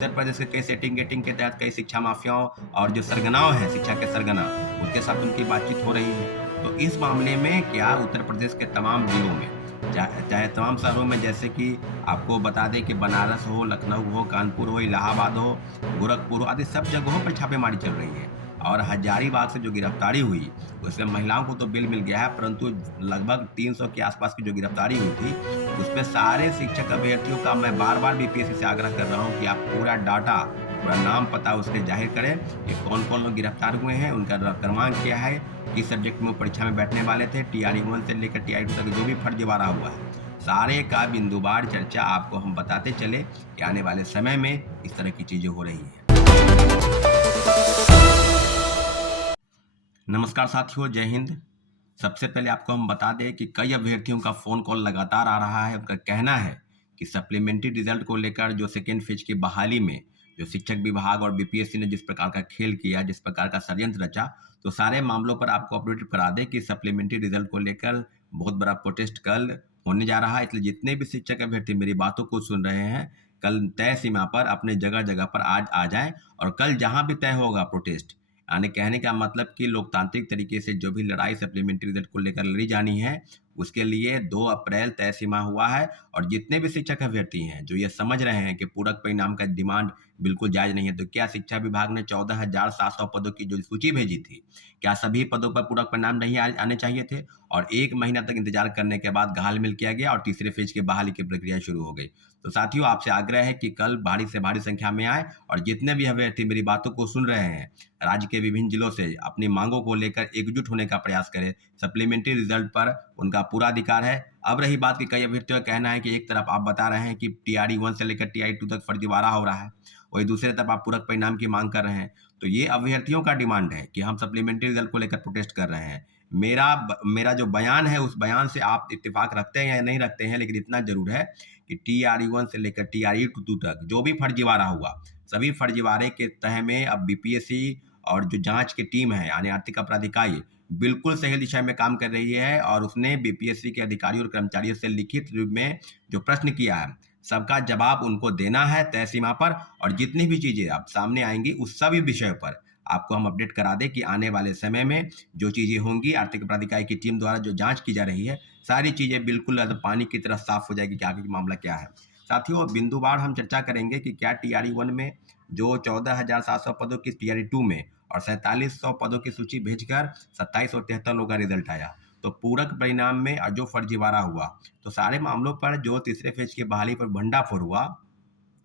उत्तर प्रदेश के कई setting getting के तहत कई शिक्षा माफियाओं और जो सरगनाओं हैं, शिक्षा के सरगना, उनके साथ उनकी बातचीत हो रही है। तो इस मामले में क्या उत्तर प्रदेश के तमाम जिलों में, चाहे तमाम शहरों में, जैसे कि आपको बता दें कि बनारस हो, लखनऊ हो, कानपुर हो, इलाहाबाद हो, गोरखपुर हो, आदि सब जगहों पर छापेमारी चल रही है। और हजारीबाग से जो गिरफ्तारी हुई, उसमें महिलाओं को तो बेल मिल गया है, परंतु लगभग 300 के आसपास की जो गिरफ्तारी हुई थी, उसमें सारे शिक्षक अभ्यर्थियों का मैं बार-बार बीपीएससी से आग्रह कर रहा हूँ कि आप पूरा डाटा, पूरा नाम पता उसके ज़ाहिर करें कि कौन-कौन लोग गिरफ्तार हुए हैं, उनका क्रमांक क्या है, किस सब्जेक्ट में वो परीक्षा में बैठने वाले थे, टीआरई 1 से लेकर टीआरई 2 तक जो भी फर्जीवाड़ा हुआ है, सारे का बिंदुवार चर्चा आपको हम बताते चले कि आने वाले समय में इस तरह की चीज़ें हो रही हैं। नमस्कार साथियों, जय हिंद। सबसे पहले आपको हम बता दें कि कई अभ्यर्थियों का फ़ोन कॉल लगातार आ रहा है। उनका कहना है कि सप्लीमेंट्री रिज़ल्ट को लेकर जो सेकेंड फेज़ की बहाली में जो शिक्षक विभाग और बीपीएससी ने जिस प्रकार का खेल किया, जिस प्रकार का षड्यंत्र रचा, तो सारे मामलों पर आपको अपडेट करा दें कि सप्लीमेंट्री रिज़ल्ट को लेकर बहुत बड़ा प्रोटेस्ट कल होने जा रहा है। इसलिए जितने भी शिक्षक अभ्यर्थी मेरी बातों को सुन रहे हैं, कल तय सीमा पर अपने जगह-जगह पर आज आ जाएँ और कल जहाँ भी तय होगा प्रोटेस्ट, यानी कहने का मतलब कि लोकतांत्रिक तरीके से जो भी लड़ाई सप्लीमेंट्री रिजल्ट को लेकर लड़ी जानी है, उसके लिए 2 अप्रैल तय सीमा हुआ है। और जितने भी शिक्षक अभ्यर्थी हैं, जो ये समझ रहे हैं कि पूरक परिणाम का डिमांड बिल्कुल जायज़ नहीं है, तो क्या शिक्षा विभाग ने 14,700 पदों की जो सूची भेजी थी, क्या सभी पदों पर पूरक परिणाम नहीं आने चाहिए थे? और 1 महीना तक इंतजार करने के बाद घाल-मिल किया गया और तीसरे फेज़ की बहाली की प्रक्रिया शुरू हो गई। तो साथियों, आपसे आग्रह है कि कल भारी से भारी संख्या में आएँ और जितने भी अभ्यर्थी मेरी बातों को सुन रहे हैं, राज्य के विभिन्न जिलों से अपनी मांगों को लेकर एकजुट होने का प्रयास करें। सप्लीमेंट्री रिजल्ट पर उनका पूरा अधिकार है। अब रही बात कि कई अभ्यर्थियों का कहना है कि एक तरफ आप बता रहे हैं कि टीआरई 1 से लेकर टीआरई 2 तक फर्जीवाड़ा हो रहा है, वहीं दूसरी तरफ आप पूरक परिणाम की मांग कर रहे हैं। तो ये अभ्यर्थियों का डिमांड है कि हम सप्लीमेंट्री रिजल्ट को लेकर प्रोटेस्ट कर रहे हैं। मेरा जो बयान है, उस बयान से आप इत्तेफाक रखते हैं या नहीं रखते हैं, लेकिन इतना ज़रूर है कि टीआरई 1 से लेकर टीआरई 2 तक जो भी फर्जीवाड़ा हुआ, सभी फर्जीवाड़े के तह में अब बीपीएससी और जो जांच की टीम है, यानी आर्थिक अपराध इकाई, बिल्कुल सही दिशा में काम कर रही है। और उसने बीपीएससी के अधिकारियों और कर्मचारियों से लिखित रूप में जो प्रश्न किया है, सबका जवाब उनको देना है तय सीमा पर। और जितनी भी चीज़ें अब सामने आएँगी, उस सभी विषयों पर आपको हम अपडेट करा दें कि आने वाले समय में जो चीज़ें होंगी, आर्थिक अपराध इकाई की टीम द्वारा जो जाँच की जा रही है, सारी चीज़ें बिल्कुल पानी की तरह साफ़ हो जाएगी कि आगे मामला क्या है। साथियों, बिंदुवार हम चर्चा करेंगे कि क्या टीआरई 1 में जो 14,700 पदों की, टीआरई 2 में और 4700 पदों की सूची भेजकर 2773 लोगों का रिजल्ट आया। तो पूरक परिणाम में जो फर्जीवाड़ा हुआ, तो सारे मामलों पर जो तीसरे फेज की बहाली पर भंडाफोड़ हुआ,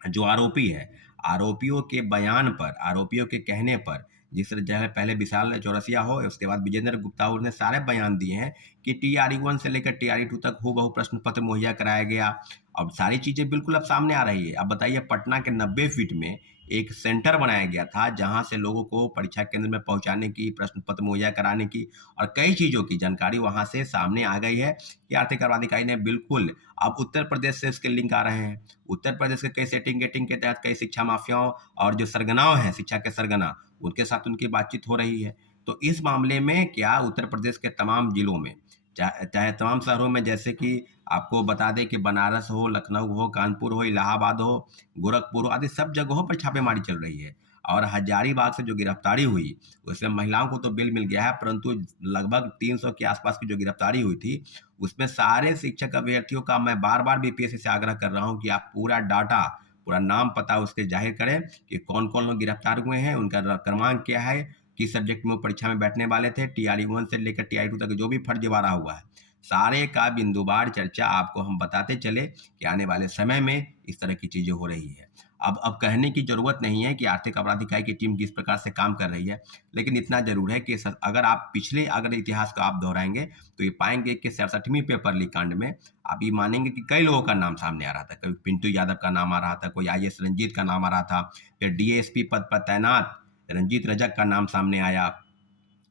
जो आरोपी है, आरोपियों के बयान पर, आरोपियों के कहने पर, जिस जगह पहले विशाल चौरसिया हो, उसके बाद विजेंद्र गुप्ता हो, उसने सारे बयान दिए हैं कि टीआरई 1 से लेकर टीआरई 2 तक हूबहू प्रश्न पत्र मुहैया कराया गया। अब सारी चीज़ें बिल्कुल अब सामने आ रही है। अब बताइए, पटना के 90 फीट में एक सेंटर बनाया गया था, जहाँ से लोगों को परीक्षा केंद्र में पहुँचाने की, प्रश्न पत्र मुहैया कराने की और कई चीज़ों की जानकारी वहाँ से सामने आ गई है कि आर्थिक अपराध इकाई ने बिल्कुल, अब उत्तर प्रदेश से इसके लिंक आ रहे हैं। उत्तर प्रदेश के कई सेटिंग गेटिंग के तहत कई शिक्षा माफियाओं और जो सरगनाओं हैं, शिक्षा के सरगना, उनके साथ उनकी बातचीत हो रही है। तो इस मामले में क्या उत्तर प्रदेश के तमाम जिलों में, चाहे तमाम शहरों में, जैसे कि आपको बता दें कि बनारस हो, लखनऊ हो, कानपुर हो, इलाहाबाद हो, गोरखपुर हो, आदि सब जगहों पर छापेमारी चल रही है। और हजारीबाग से जो गिरफ्तारी हुई, उसमें महिलाओं को तो बेल मिल गया है, परंतु लगभग 300 के आसपास की जो गिरफ्तारी हुई थी, उसमें सारे शिक्षक अभ्यर्थियों का मैं बार-बार बीपीएससी से आग्रह कर रहा हूँ कि आप पूरा डाटा, पूरा नाम पता उसके ज़ाहिर करें कि कौन-कौन लोग गिरफ्तार हुए हैं, उनका क्रमांक क्या है, किस सब्जेक्ट में वो परीक्षा में बैठने वाले थे, टीआरई 1 से लेकर टीआरई 2 तक जो भी फर्जीवाड़ा हुआ है, सारे का बिंदुवार चर्चा आपको हम बताते चले कि आने वाले समय में इस तरह की चीज़ें हो रही है। अब कहने की ज़रूरत नहीं है कि आर्थिक अपराध इकाई की टीम किस प्रकार से काम कर रही है, लेकिन इतना ज़रूर है कि अगर आप पिछले इतिहास को आप दोहराएँगे, तो ये पाएँगे कि 67वीं पेपर लीक कांड में आप ये मानेंगे कि कई लोगों का नाम सामने आ रहा था। कभी पिंटू यादव का नाम आ रहा था, कोई आईएएस रंजीत का नाम आ रहा था, फिर डीएसपी पद पर तैनात रंजीत रजक का नाम सामने आया।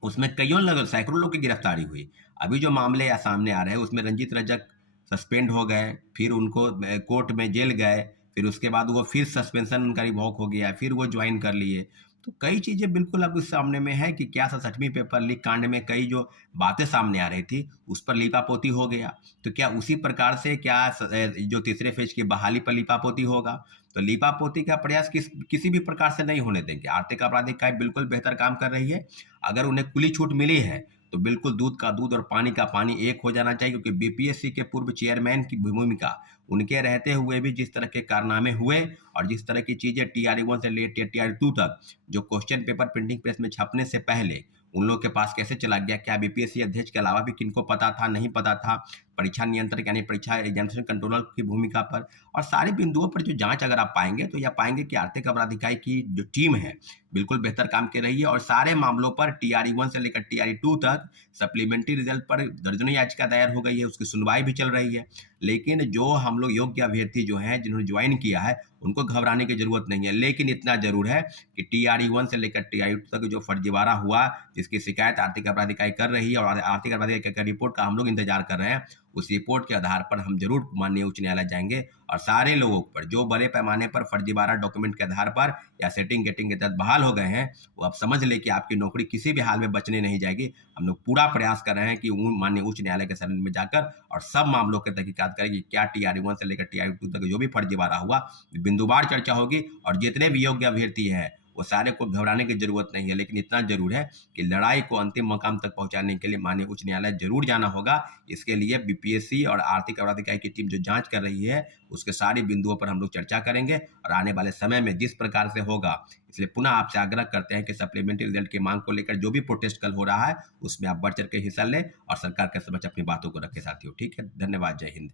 उसमें कइयों लोग, सैकड़ों लोग की गिरफ्तारी हुई। अभी जो मामले सामने आ रहे हैं, उसमें रंजीत रजक सस्पेंड हो गए, फिर उनको कोर्ट में जेल गए, फिर उसके बाद वो फिर सस्पेंशन उनका रिवॉक हो गया, फिर वो ज्वाइन कर लिए। तो कई चीज़ें बिल्कुल अब इस सामने में है कि क्या सचमुच पेपर लीक कांड में कई जो बातें सामने आ रही थी, उस पर लीपापोती हो गया। तो क्या उसी प्रकार से क्या जो तीसरे फ़ेज़ की बहाली पर लीपापोती होगा? तो लीपापोती का प्रयास किसी भी प्रकार से नहीं होने देंगे। आर्थिक अपराध इकाई बिल्कुल बेहतर काम कर रही है। अगर उन्हें खुली छूट मिली है, तो बिल्कुल दूध का दूध और पानी का पानी एक हो जाना चाहिए, क्योंकि बीपीएससी के पूर्व चेयरमैन की भूमिका, उनके रहते हुए भी जिस तरह के कारनामे हुए और जिस तरह की चीज़ें टीआरई 1 से लेकर टीआरई 2 तक, जो क्वेश्चन पेपर प्रिंटिंग प्रेस में छपने से पहले उन लोग के पास कैसे चला गया, क्या बीपीएससी अध्यक्ष के अलावा भी किनको पता था, नहीं पता था, परीक्षा नियंत्रक यानी परीक्षा एग्जामिनेशन कंट्रोलर की भूमिका पर, और सारे बिंदुओं पर जो जांच अगर आप पाएंगे तो यह पाएंगे कि आर्थिक अपराध इकाई की जो टीम है बिल्कुल बेहतर काम कर रही है, और सारे मामलों पर टीआरई 1 से लेकर टीआरई 2 तक सप्लीमेंट्री रिजल्ट पर दर्जनों याचिका दायर हो गई है, उसकी सुनवाई भी चल रही है। लेकिन जो हम लोग योग्य अभ्यर्थी जो हैं जिन्होंने ज्वाइन किया है, उनको घबराने की जरूरत नहीं है। लेकिन इतना जरूर है कि टीआरई 1 से लेकर टीआरई 2 तक जो फर्जीवाड़ा हुआ, जिसकी शिकायत आर्थिक अपराध इकाई कर रही है और आर्थिक अपराध इकाई की रिपोर्ट का हम लोग इंतजार कर रहे हैं, उस रिपोर्ट के आधार पर हम जरूर माननीय उच्च न्यायालय जाएंगे और सारे लोगों पर जो बड़े पैमाने पर फर्जीवाड़ा डॉक्यूमेंट के आधार पर या सेटिंग गेटिंग के तहत बहाल हो गए हैं, वो आप समझ ले कि आपकी नौकरी किसी भी हाल में बचने नहीं जाएगी। हम लोग पूरा प्रयास कर रहे हैं कि माननीय उच्च न्यायालय के शरण में जाकर और सब मामलों की तहकीकात करें कि क्या टीआरई 1 से लेकर टीआरई 2 तक जो भी फर्जीवाड़ा हुआ, बिंदुवार चर्चा होगी, और जितने भी योग्य अभ्यर्थी हैं वो सारे को घबराने की जरूरत नहीं है। लेकिन इतना जरूर है कि लड़ाई को अंतिम मकाम तक पहुंचाने के लिए माननीय उच्च न्यायालय जरूर जाना होगा। इसके लिए बीपीएससी और आर्थिक अपराध इकाई की टीम जो जांच कर रही है, उसके सारे बिंदुओं पर हम लोग चर्चा करेंगे और आने वाले समय में जिस प्रकार से होगा, इसलिए पुनः आपसे आग्रह करते हैं कि सप्लीमेंट्री रिजल्ट की मांग को लेकर जो भी प्रोटेस्ट कल हो रहा है, उसमें आप बढ़ चढ़ के हिस्सा लें और सरकार के समक्ष अपनी बातों को रखें साथियों। ठीक है, धन्यवाद, जय हिंद।